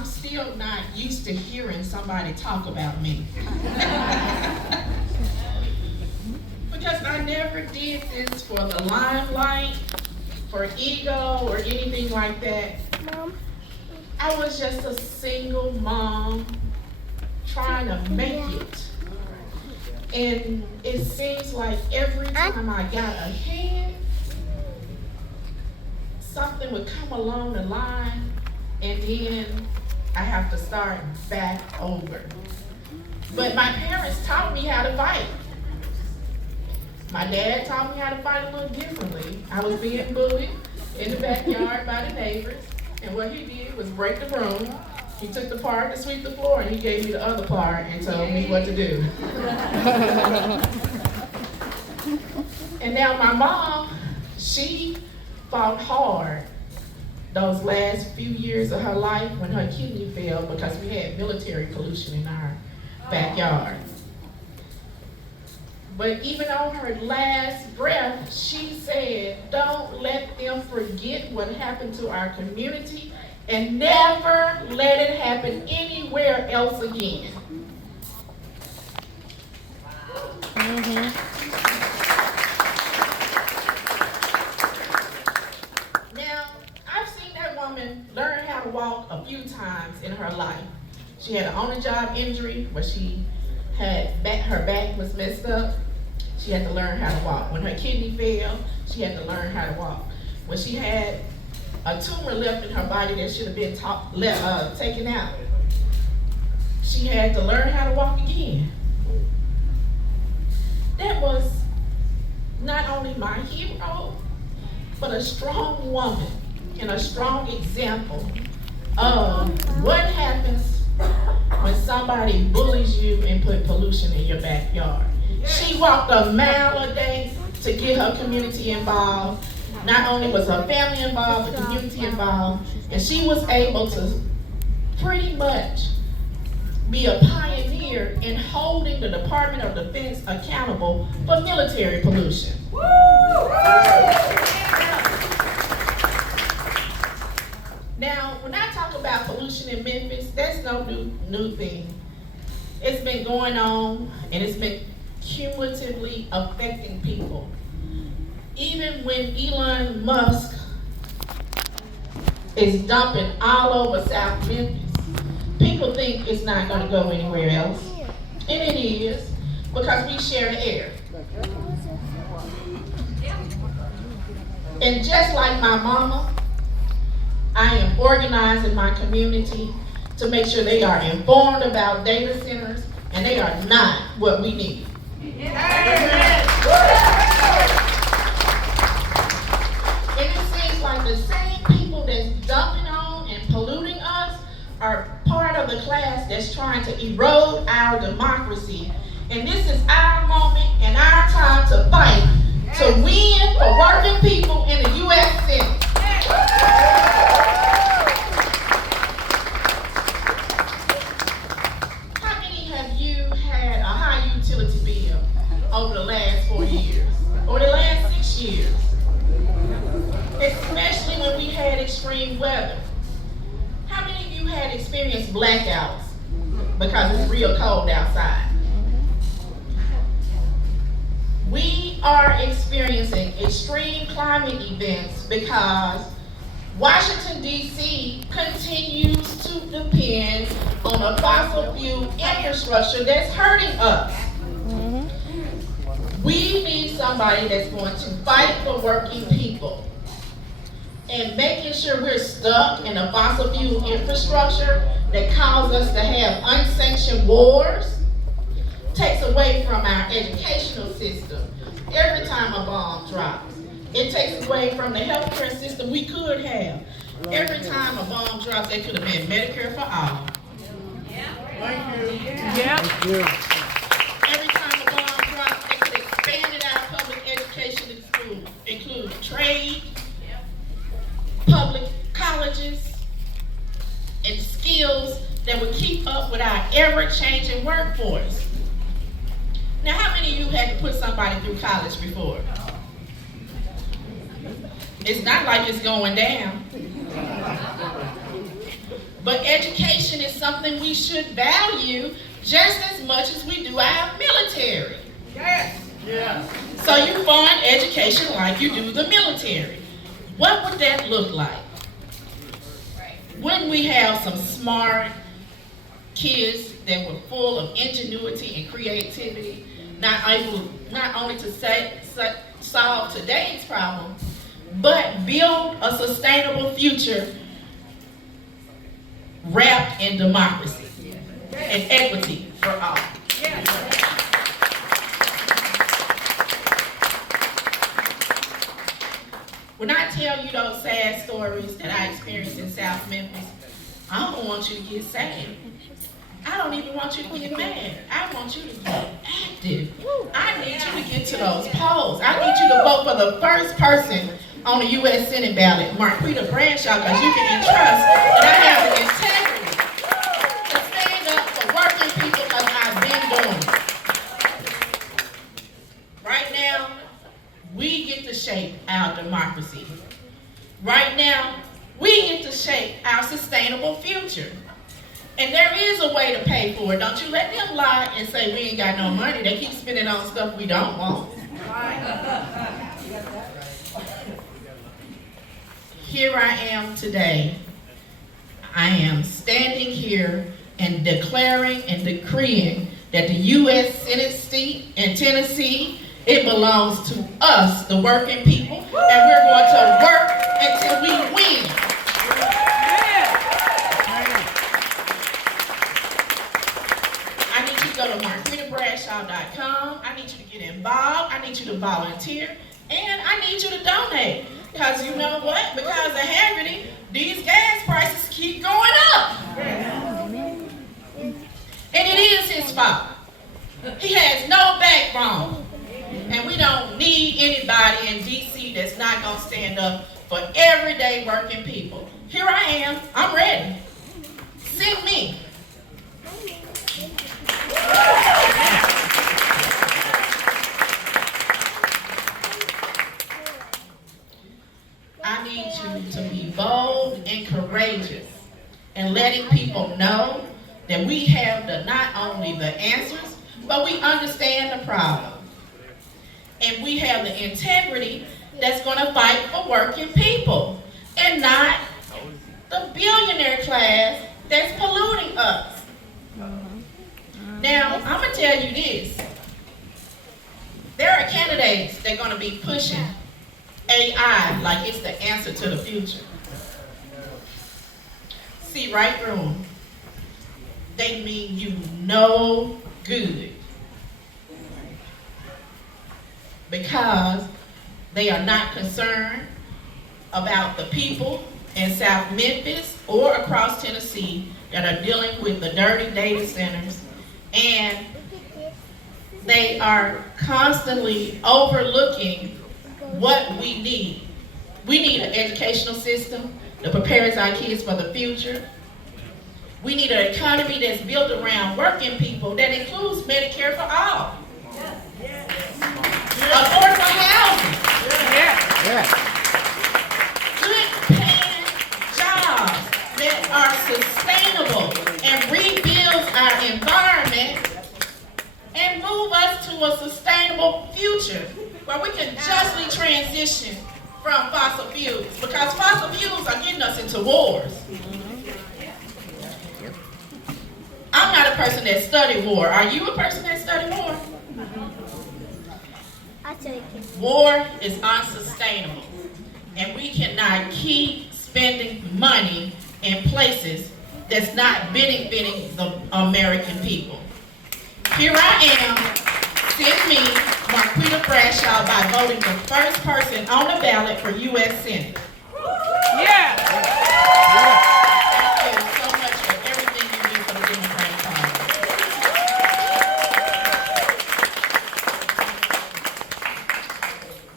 I'm still not used to hearing somebody talk about me. Because I never did this for the limelight, for ego, or anything like that. Mom. I was just a single mom trying to make it. And it seems like every time I got ahead, something would come along the line, and then I have to start back over. But my parents taught me how to fight. My dad taught me how to fight a little differently. I was being bullied in the backyard by the neighbors, and what he did was break the broom. He took the part to sweep the floor, and he gave me the other part and told me what to do. And now my mom, she fought hard those last few years of her life when her kidney failed because we had military pollution in our backyard. But even on her last breath, she said, don't let them forget what happened to our community and never let it happen anywhere else again. Now, I've seen that woman learn how to walk a few times in her life. She had an on-the-job injury where she had her back was messed up. She had to learn how to walk. When her kidney failed, she had to learn how to walk. When she had a tumor left in her body that should have been taken out, she had to learn how to walk again. That was not only my hero, but a strong woman and a strong example of what happens when somebody bullies you and put pollution in your backyard. She walked a mile a day to get her community involved. Not only was her family involved, the community involved, and she was able to pretty much be a pioneer in holding the Department of Defense accountable for military pollution. Now, when I talk about pollution in Memphis, that's no new thing. It's been going on, and it's been cumulatively affecting people. Even when Elon Musk is dumping all over South Memphis, people think it's not going to go anywhere else. And it is, because we share the air. And just like my mama, I am organizing my community to make sure they are informed about data centers, and they are not what we need. And it seems like the same people that's dumping on and polluting us are part of the class that's trying to erode our democracy. And this is our moment and our time to fight to win for working people in the U.S. Senate. How many have you had a high utility bill over the last 4 years? Or the last 6 years? Especially when we had extreme weather. How many of you had experienced blackouts because it's real cold outside? We are experiencing extreme climate events because Washington, D.C. continues to depend on a fossil fuel infrastructure that's hurting us. We need somebody that's going to fight for working people. And making sure we're stuck in a fossil fuel infrastructure that causes us to have unsanctioned wars takes away from our educational system every time a bomb drops. It takes away from the healthcare system we could have. Every time a bomb drops, it could have been Medicare for all. Thank you. Yeah. Thank you. Every time a bomb drops, it could have expanded our public education in schools, include trade, public colleges, and skills that would keep up with our ever-changing workforce. Now, how many of you had to put somebody through college before? It's not like it's going down. But education is something we should value just as much as we do our military. Yes. Yes. So you fund education like you do the military. What would that look like? Wouldn't we have some smart kids that were full of ingenuity and creativity, not only to solve today's problem, but build a sustainable future wrapped in democracy and equity for all? When I tell you those sad stories that I experienced in South Memphis, I don't want you to get sad. I don't even want you to get mad. I want you to get active. I need you to get to those polls. I need you to vote for the first person on the U.S. Senate ballot, Marquita Bradshaw, because you can entrust that I have the integrity to stand up for working people because I've been doing it. Right now, we get to shape our democracy. Right now, we get to shape our sustainable future. And there is a way to pay for it. Don't you let them lie and say we ain't got no money. They keep spending on stuff we don't want. Here I am today. I am standing here and declaring and decreeing that the U.S. Senate seat in Tennessee, it belongs to us, the working people, and we're going to work until we win. I need you to go to MarquitaBradshaw.com. I need you to get involved. I need you to volunteer. And I need you to donate. Because you know what? Because of Haggerty, these gas prices keep going up. And it is his fault. He has no backbone. And we don't need anybody in D.C. that's not going to stand up for everyday working people. Here I am. I'm ready. Send me. I need you to be bold and courageous and letting people know that we have not only the answers, but we understand the problem. And we have the integrity that's going to fight for working people and not the billionaire class that's polluting us. Now, I'm going to tell you this. There are candidates that are going to be pushing AI like it's the answer to the future. See right through them. They mean you no good. Because they are not concerned about the people in South Memphis or across Tennessee that are dealing with the dirty data centers, and they are constantly overlooking what we need. We need an educational system that prepares our kids for the future. We need an economy that's built around working people that includes Medicare for all. Affordable housing. Good paying jobs that are sustainable and rebuild our environment and move us to a sustainable future where we can justly transition from fossil fuels, because fossil fuels are getting us into wars. I'm not a person that studied war. Are you a person that studied war? War is unsustainable, and we cannot keep spending money in places that's not benefiting the American people. Here I am, send me Marquita Bradshaw by voting the first person on the ballot for U.S. Senate. Yeah.